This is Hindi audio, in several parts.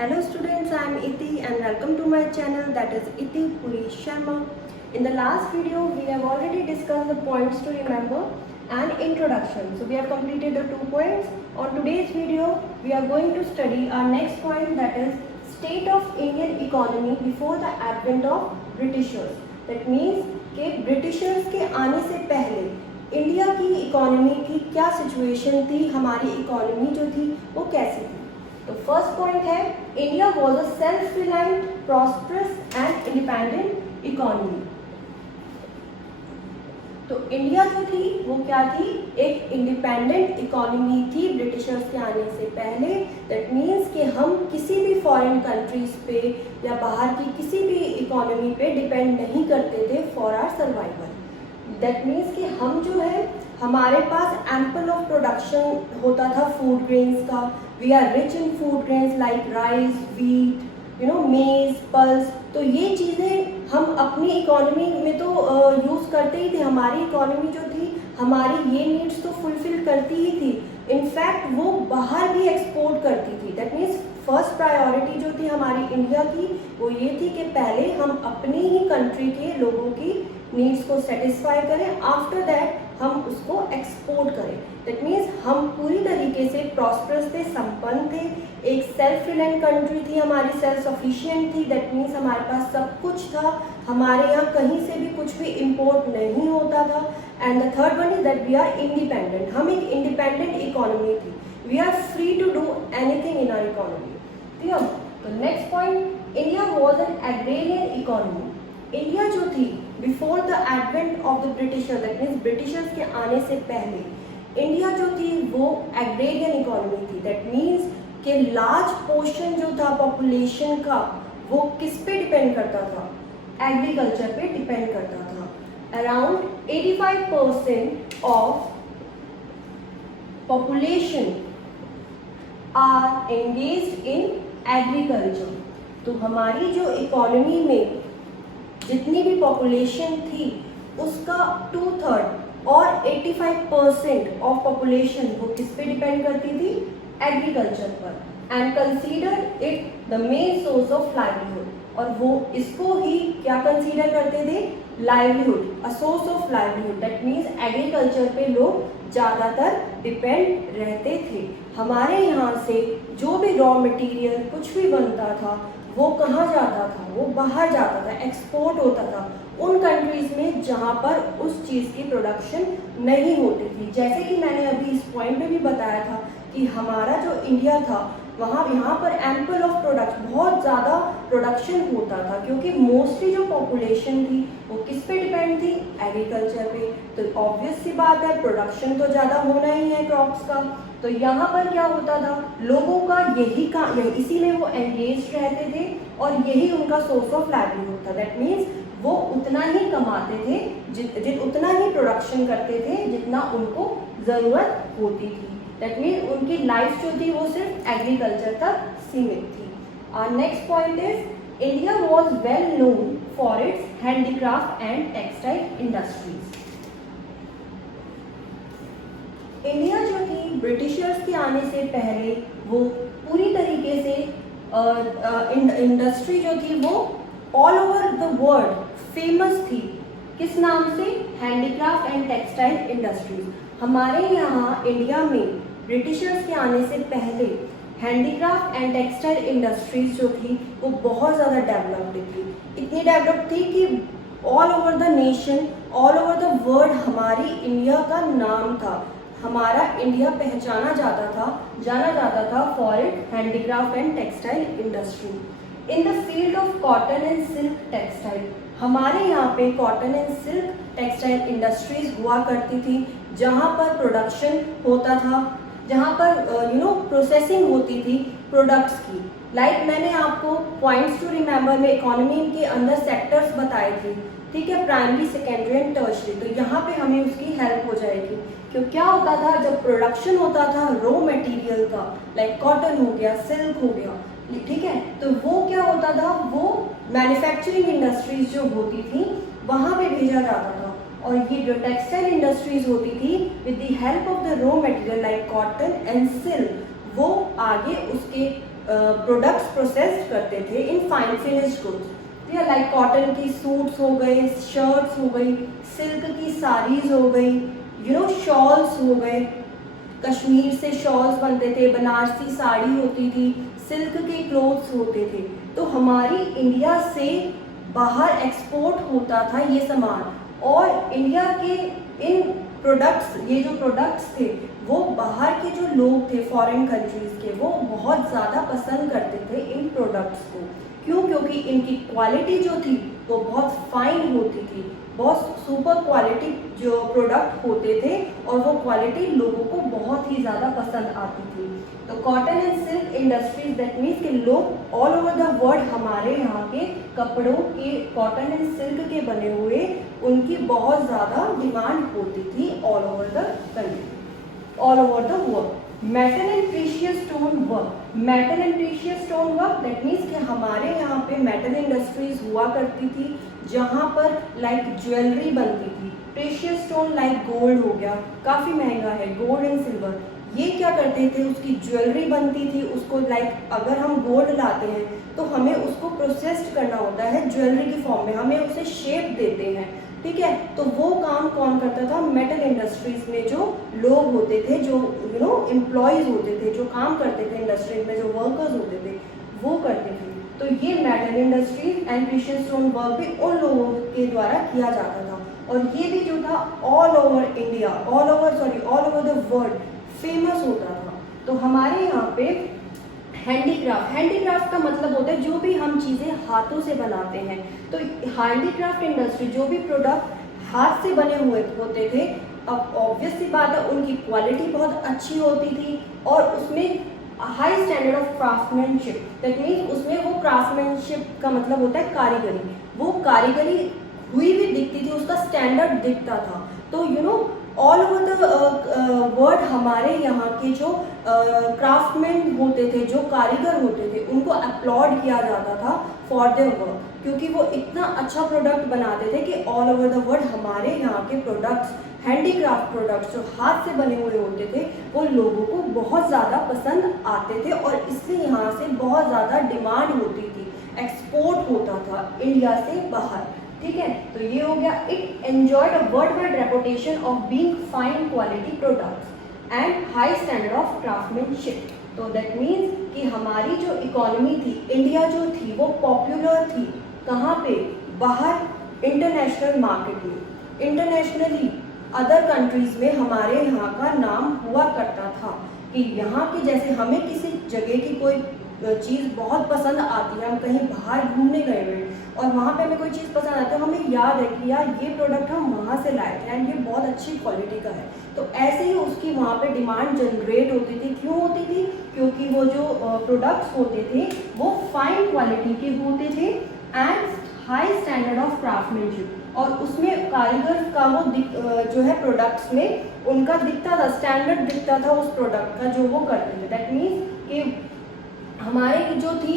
Hello students, I am Iti and welcome to my channel, that is Iti Puri Sharma. In the last video, we have already discussed the points to remember and introduction. So we have completed the 2 points. On today's video, we are going to study our next point, that is state of Indian economy before the advent of Britishers. That means कि ब्रिटिशर्स के आने से पहले इंडिया की इकोनॉमी की क्या सिचुएशन थी, हमारी इकोनॉमी जो थी वो कैसी थी। तो फर्स्ट पॉइंट है, India was a self reliant, prosperous and independent economy. तो इंडिया जो थी वो क्या थी, एक इंडिपेंडेंट इकोनॉमी थी ब्रिटिशर्स के आने से पहले। दैट मीन्स कि हम किसी भी फॉरेन कंट्रीज पे या बाहर की किसी भी इकोनॉमी पे डिपेंड नहीं करते थे for our survival. That means कि हम जो है, हमारे पास एम्पल ऑफ प्रोडक्शन होता था फूड ग्रेन्स का। We are rich in food grains like rice, wheat, maize, pulse. तो ये चीज़ें हम अपनी इकोनॉमी में तो यूज़ करते ही थे। हमारी इकोनॉमी जो थी, हमारी ये नीड्स तो फुलफिल करती ही थी। इनफैक्ट वो बाहर भी एक्सपोर्ट करती थी। दैट मीन्स फर्स्ट प्रायोरिटी जो थी हमारी इंडिया की वो ये थी कि पहले हम अपनी ही कंट्री के लोगों की नीड्स को सेटिस्फाई करें, आफ्टर दैट हम उसको एक्सपोर्ट करें। दैट मीन्स हम पूरी तरीके से प्रॉस्परस थे, संपन्न थे, एक सेल्फ रिलायंट कंट्री थी, हमारी सेल्फ सफिशिएंट थी। दैट मीन्स हमारे पास सब कुछ था, हमारे यहाँ कहीं से भी कुछ भी इम्पोर्ट नहीं होता था। And the third one is that we are independent. हम एक इंडिपेंडेंट इकोनॉमी थी, we are free to do anything in our economy. ठीक है, तो next point, India was an agrarian economy. India जो थी before the advent of the Britisher, that means Britishers के आने से पहले इंडिया जो थी वो एग्रेरियन इकोनॉमी थी। दैट मीन्स कि लार्ज पोर्शन जो था पॉपुलेशन का वो किस पे डिपेंड करता था, एग्रीकल्चर पे डिपेंड करता था। Around 85% of population are engaged in agriculture. तो हमारी जो इकोनॉमी में जितनी भी पॉपुलेशन थी उसका 2/3 और 85% ऑफ पॉपुलेशन वो किस पे डिपेंड करती थी, एग्रीकल्चर पर। And consider it the main source of livelihood. और वो इसको ही क्या कंसीडर करते थे, livelihood, a source of livelihood. That means agriculture पे लोग ज़्यादातर डिपेंड रहते थे। हमारे यहाँ से जो भी रॉ मटेरियल कुछ भी बनता था वो कहाँ जाता था, वो बाहर जाता था, एक्सपोर्ट होता था उन कंट्रीज़ में जहाँ पर उस चीज़ की प्रोडक्शन नहीं होती थी। जैसे कि मैंने अभी इस पॉइंट में भी बताया था कि हमारा जो इंडिया था वहाँ यहाँ पर एम्पल ऑफ प्रोडक्शन, बहुत ज़्यादा प्रोडक्शन होता था, क्योंकि मोस्टली जो पॉपुलेशन थी वो किस पे डिपेंड थी, एग्रीकल्चर पे। तो ऑब्वियस सी बात है, प्रोडक्शन तो ज़्यादा होना ही है क्रॉप्स का। तो यहाँ पर क्या होता था, लोगों का इसी में वो एंगेज रहते थे और यही उनका सोर्स ऑफ लाइवलीहुड था। दैट मीन्स वो उतना ही कमाते थे, उतना ही प्रोडक्शन करते थे जितना उनको ज़रूरत होती थी। दैट मीन्स उनकी लाइफ जो थी वो सिर्फ एग्रीकल्चर तक सीमित थी। और next point is, India was well known for its handicraft and textile industries. India जो थी ब्रिटिशर्स के आने से पहले वो पूरी तरीके से इंडस्ट्री जो थी वो all over the world famous थी। किस नाम से, हैंडीक्राफ्ट एंड टेक्सटाइल इंडस्ट्रीज। हमारे यहाँ इंडिया में ब्रिटिशर्स के आने से पहले हैंडीक्राफ्ट एंड टेक्सटाइल इंडस्ट्रीज जो थी वो बहुत ज़्यादा डेवलप्ड थी। इतनी डेवलप्ड थी कि all over the nation, all over the world हमारी इंडिया का नाम था। हमारा इंडिया जाना जाता था for it handicraft and textile industry. In the field of cotton and silk textile, हमारे यहाँ पे cotton and silk textile industries हुआ करती थी, जहाँ पर प्रोडक्शन होता था, जहाँ पर प्रोसेसिंग होती थी प्रोडक्ट्स की। लाइक मैंने आपको पॉइंट्स टू रिमेंबर में इकोनॉमी के अंदर सेक्टर्स बताए थे, ठीक है, प्राइमरी, सेकेंडरी एंड टर्शरी। तो यहाँ पे हमें उसकी हेल्प हो जाएगी। क्यों, क्या होता था, जब प्रोडक्शन होता था रॉ मटेरियल का, लाइक कॉटन हो गया, सिल्क हो गया, ठीक है, तो वो क्या होता था, वो मैन्युफैक्चरिंग इंडस्ट्रीज जो होती थी वहाँ पे भेजा जाता था। और ये जो टेक्सटाइल इंडस्ट्रीज होती थी with the help of the raw material like cotton and silk, वो आगे उसके प्रोडक्ट्स प्रोसेस करते थे in fine finished goods, like cotton की सूट्स हो गए, शर्ट्स हो गई, सिल्क की साड़ीज हो गई, शॉल्स हो गए, कश्मीर से शॉल्स बनते थे, बनारसी साड़ी होती थी, सिल्क के क्लोथ्स होते थे। तो हमारी इंडिया से बाहर एक्सपोर्ट होता था ये सामान, और इंडिया के इन प्रोडक्ट्स, ये जो प्रोडक्ट्स थे वो बाहर के जो लोग थे फॉरेन कंट्रीज़ के, वो बहुत ज़्यादा पसंद करते थे इन प्रोडक्ट्स को। क्यों? क्योंकि इनकी क्वालिटी जो थी वो बहुत फाइन होती थी, बहुत सुपर क्वालिटी जो प्रोडक्ट होते थे, और वो क्वालिटी लोगों को बहुत ही ज़्यादा पसंद आती थी। तो cotton and silk industries, that means कि लोग ऑल ओवर द वर्ल्ड हमारे यहाँ के कपड़ों के, कॉटन एंड सिल्क के बने हुए, उनकी बहुत ज़्यादा डिमांड होती थी all over the country, all over the world. Metal and precious stone work, metal and precious stone work, that means कि हमारे यहाँ पे मेटल इंडस्ट्रीज हुआ करती थी जहाँ पर लाइक ज्वेलरी बनती थी। प्रीशियस स्टोन लाइक गोल्ड हो गया, काफ़ी महंगा है, गोल्ड एंड सिल्वर, ये क्या करते थे, उसकी ज्वेलरी बनती थी, उसको लाइक अगर हम गोल्ड लाते हैं तो हमें उसको प्रोसेस्ड करना होता है ज्वेलरी की फॉर्म में, हमें उसे शेप देते हैं, ठीक है। तो वो काम कौन करता था? मेटल इंडस्ट्रीज में जो लोग होते थे, जो एम्प्लॉयज़ होते थे, जो काम करते थे इंडस्ट्रीज में, जो वर्कर्स होते थे, वो करते थे। तो ये metal industries and precious stone work भी उन लोगों के द्वारा किया जाता था, और ये भी जो था all over India, all over the world famous होता था। तो हमारे यहाँ पे हैंडीक्राफ्ट, हैंडीक्राफ्ट का मतलब होता है जो भी हम चीज़ें हाथों से बनाते हैं। तो हैंडीक्राफ्ट इंडस्ट्री, जो भी प्रोडक्ट हाथ से बने हुए होते थे, अब ऑब्वियस सी बात है उनकी क्वालिटी बहुत अच्छी होती थी, और उसमें high standard of craftsmanship, that means उसमें वो क्राफ्टमैनशिप का मतलब होता है कारीगरी, वो कारीगरी हुई भी दिखती थी, उसका स्टैंडर्ड दिखता था। तो ऑल ओवर द वर्ल्ड हमारे यहाँ के जो क्राफ्टमैन होते थे, जो कारीगर होते थे, उनको अपलॉड किया जाता था फॉर देयर वर्क, क्योंकि वो इतना अच्छा प्रोडक्ट बनाते थे कि ऑल ओवर द वर्ल्ड हमारे यहाँ के प्रोडक्ट्स, हैंडीक्राफ्ट प्रोडक्ट्स जो हाथ से बने हुए होते थे, वो लोगों को बहुत ज़्यादा पसंद आते थे, और इसलिए यहाँ से बहुत ज़्यादा डिमांड होती थी, एक्सपोर्ट होता था इंडिया से बाहर, ठीक है। तो ये हो गया, it enjoyed a world wide reputation of being fine quality products and high standard of craftsmanship. तो दैट मीन्स कि हमारी जो इकोनॉमी थी, इंडिया जो थी, वो पॉपुलर थी कहाँ पे? बाहर, इंटरनेशनल मार्केट में, इंटरनेशनली अदर कंट्रीज में हमारे यहाँ का नाम हुआ करता था कि यहाँ के, जैसे हमें किसी जगह की कोई चीज़ बहुत पसंद आती है, हम कहीं बाहर घूमने गए हुए और वहाँ पे हमें कोई चीज़ पसंद आती है, हमें याद है कि यार ये प्रोडक्ट हम वहाँ से लाए थे एंड ये बहुत अच्छी क्वालिटी का है। तो ऐसे ही उसकी वहाँ पे डिमांड जनरेट होती थी। क्यों होती थी? क्योंकि वो जो प्रोडक्ट्स होते थे वो फाइन क्वालिटी के होते थे and high standard of craftsmanship, और उसमें कारीगर का वो जो है प्रोडक्ट्स में उनका दिखता था, स्टैंडर्ड दिखता था उस प्रोडक्ट का जो वो करते थे। दैट मीन्स कि हमारे की जो थी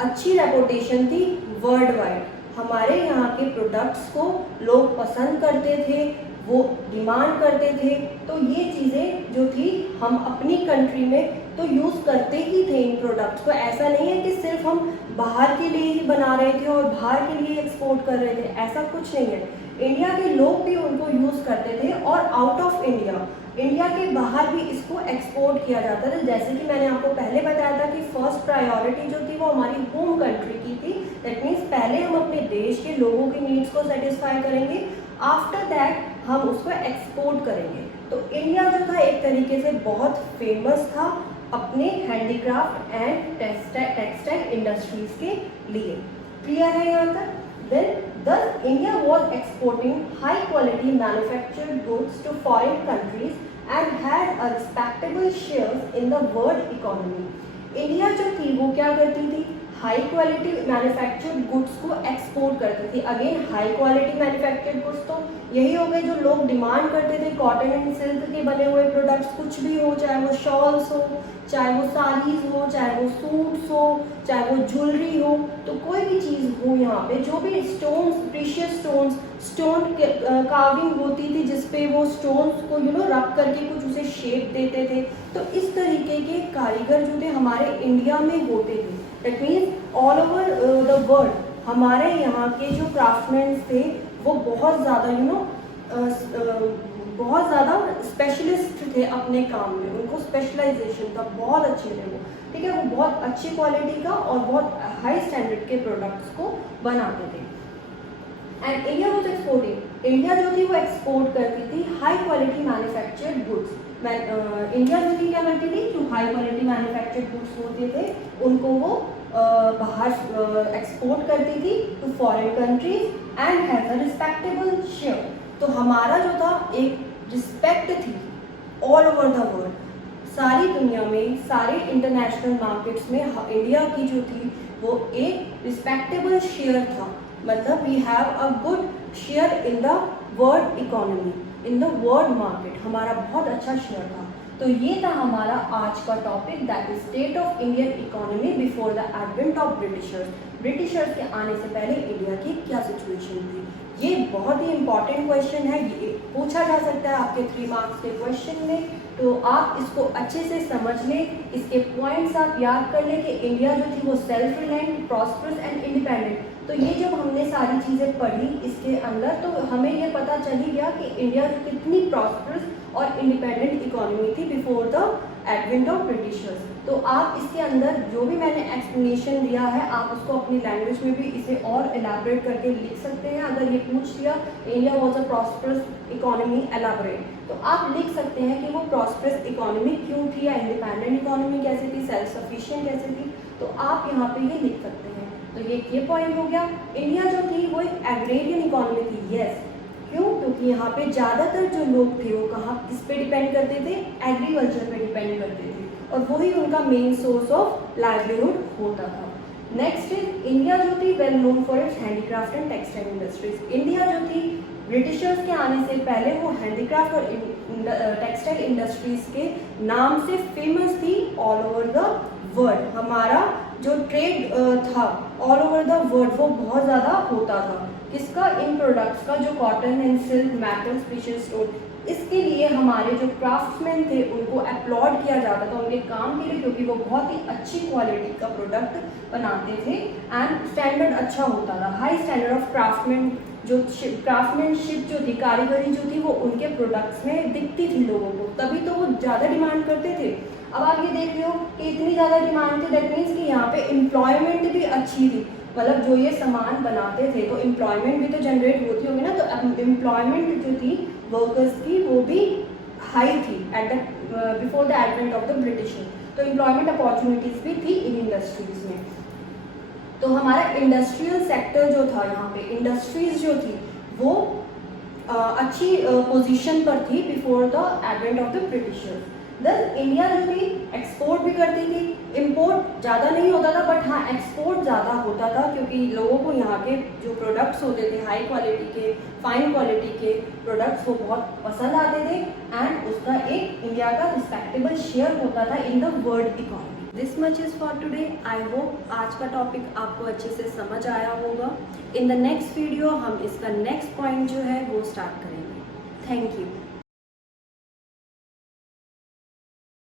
अच्छी रेपुटेशन थी वर्ल्ड वाइड, हमारे यहाँ के प्रोडक्ट्स को लोग पसंद करते थे, वो डिमांड करते थे। तो ये चीज़ें जो थी हम अपनी कंट्री में तो यूज़ करते ही थे इन प्रोडक्ट्स को। ऐसा नहीं है कि सिर्फ हम बाहर के लिए ही बना रहे थे और बाहर के लिए एक्सपोर्ट कर रहे थे, ऐसा कुछ नहीं है। इंडिया के लोग भी उनको यूज़ करते थे और आउट ऑफ इंडिया, इंडिया के बाहर भी इसको एक्सपोर्ट किया जाता था। जैसे कि मैंने आपको पहले बताया था कि फर्स्ट प्रायोरिटी जो थी वो हमारी होम कंट्री की थी। दैट मीन्स पहले हम अपने देश के लोगों की नीड्स को सेटिस्फाई करेंगे, आफ्टर दैट हम उसको एक्सपोर्ट करेंगे। तो इंडिया जो था एक तरीके से बहुत फेमस था अपने हैंडीक्राफ्ट एंड टेक्सटाइल इंडस्ट्रीज के लिए। क्लियर है यहाँ तक? Then, thus India was exporting high quality manufactured goods to foreign countries and had a respectable shares in the world economy. India जो थी वो क्या करती थी? हाई क्वालिटी मैन्युफैक्चर्ड गुड्स को एक्सपोर्ट करती थी। Again high quality manufactured goods तो यही हो गए जो लोग डिमांड करते थे, कॉटन एंड सिल्क के बने हुए प्रोडक्ट्स, कुछ भी हो, चाहे वो शॉल्स हो, चाहे वो साड़ीज हो, चाहे वो सूट्स हो, चाहे वो ज्वेलरी हो, तो कोई भी चीज़ हो यहाँ पे, जो भी stones, precious stones, stone carving होती थी जिसपे वो स्टोन्स को रख करके कुछ उसे शेप देते थे। तो इस तरीके के कारीगर जो थे हमारे इंडिया में होते थे। That means all over the world हमारे यहाँ के जो क्राफ्टमैन थे वो बहुत ज़्यादा बहुत ज़्यादा स्पेशलिस्ट थे अपने काम में, उनको स्पेशलाइजेशन था, बहुत अच्छे थे वो, ठीक है। वो बहुत अच्छी क्वालिटी का और बहुत हाई स्टैंडर्ड के प्रोडक्ट्स को बनाते थे। And India was exporting, India जो थी वो एक्सपोर्ट करती थी high quality manufactured goods. India जो थी क्या करती थी, जो हाई क्वालिटी मैन्युफैक्चर्ड गुड्स होते थे उनको वो बाहर एक्सपोर्ट करती थी to foreign countries and has a respectable share. तो हमारा जो था एक रिस्पेक्ट थी ऑल ओवर द वर्ल्ड, सारी दुनिया में, सारे इंटरनेशनल मार्केट्स में इंडिया की जो थी वो एक रिस्पेक्टेबल शेयर था। मतलब we have a good share in the world economy, in the world market, हमारा बहुत अच्छा शेयर था। तो ये था हमारा आज का topic, that is state of Indian economy before the advent of Britishers. Britishers के आने से पहले इंडिया की क्या सिचुएशन थी। ये बहुत ही इंपॉर्टेंट क्वेश्चन है, ये पूछा जा सकता है आपके 3 मार्क्स के क्वेश्चन में। तो आप इसको अच्छे से समझ लें, इसके पॉइंट्स आप याद कर लें कि इंडिया जो थी वो self reliant, prosperous and independent. तो ये जब हमने सारी चीज़ें पढ़ी इसके अंदर तो हमें ये पता चल ही गया कि इंडिया कितनी प्रॉस्परस और इंडिपेंडेंट इकोनॉमी थी before the advent of Britishers. तो आप इसके अंदर जो भी मैंने एक्सप्लेनेशन दिया है आप उसको अपनी लैंग्वेज में भी इसे और एलाबरेट करके लिख सकते हैं। अगर ये पूछ लिया India was a prosperous economy elaborate, तो आप लिख सकते हैं कि वो प्रॉस्परस इकोनॉमी क्यों थी, या इंडिपेंडेंट इकोनॉमी कैसे थी, सेल्फ सफिशिएंट कैसे थी। तो आप यहाँ पे ये लिख सकते हैं। तो ये पॉइंट हो गया। इंडिया जो थी वो एक एग्रेरियन इकोनॉमी थी, यस। क्यों? क्योंकि यहाँ पे ज़्यादातर जो लोग थे वो कहाँ किस पे डिपेंड करते थे, एग्रीकल्चर पे डिपेंड करते थे, और वही उनका मेन सोर्स ऑफ लाइवलीहुड होता था। नेक्स्ट इज इंडिया जो थी well known for its handicraft and textile industries. India जो थी ब्रिटिशर्स के आने से पहले वो हैंडीक्राफ्ट और टेक्सटाइल इंडस्ट्रीज के नाम से फेमस थी ऑल ओवर द वर्ल्ड। हमारा जो ट्रेड था ऑल ओवर द वर्ल्ड वो बहुत ज़्यादा होता था। किसका? इन प्रोडक्ट्स का, जो cotton and silk, metal, precious stone. इसके लिए हमारे जो क्राफ्ट्समैन थे उनको अपलॉड किया जाता था उनके काम के लिए, क्योंकि वो बहुत ही अच्छी क्वालिटी का प्रोडक्ट बनाते थे एंड स्टैंडर्ड अच्छा होता था, हाई स्टैंडर्ड ऑफ क्राफ्टमैन। जो क्राफ्टमैनशिप जो थी, कारीगरी जो थी वो उनके प्रोडक्ट्स में दिखती थी लोगों को, तभी तो वो ज़्यादा डिमांड करते थे। अब आप ये देख लो कि इतनी ज़्यादा डिमांड थी, दैट मीन्स कि यहाँ पे एम्प्लॉयमेंट भी अच्छी थी। मतलब जो ये सामान बनाते थे तो एम्प्लॉयमेंट भी तो जनरेट होती होगी ना, तो एम्प्लॉयमेंट जो थी वर्कर्स की वो भी हाई थी at the before the advent of the britisher. तो एम्प्लॉयमेंट अपॉर्चुनिटीज़ भी थी इन इंडस्ट्रीज़ में। तो हमारा इंडस्ट्रियल सेक्टर जो था, यहाँ पे इंडस्ट्रीज जो थी वो अच्छी पोजीशन पर थी before the advent of the Britishers. दस इंडिया जो थी एक्सपोर्ट भी करती थी, इंपोर्ट ज़्यादा नहीं होता था, बट हाँ एक्सपोर्ट ज़्यादा होता था, क्योंकि लोगों को यहाँ के जो प्रोडक्ट्स होते थे हाई क्वालिटी के, फाइन क्वालिटी के प्रोडक्ट्स वो बहुत पसंद आते थे एंड उसका एक इंडिया का रिस्पेक्टेबल शेयर होता था इन the world economy. This much is for today. I hope आज का टॉपिक आपको अच्छे से समझ आया होगा। इन द नेक्स्ट वीडियो हम इसका नेक्स्ट पॉइंट जो है वो स्टार्ट करेंगे। Thank you.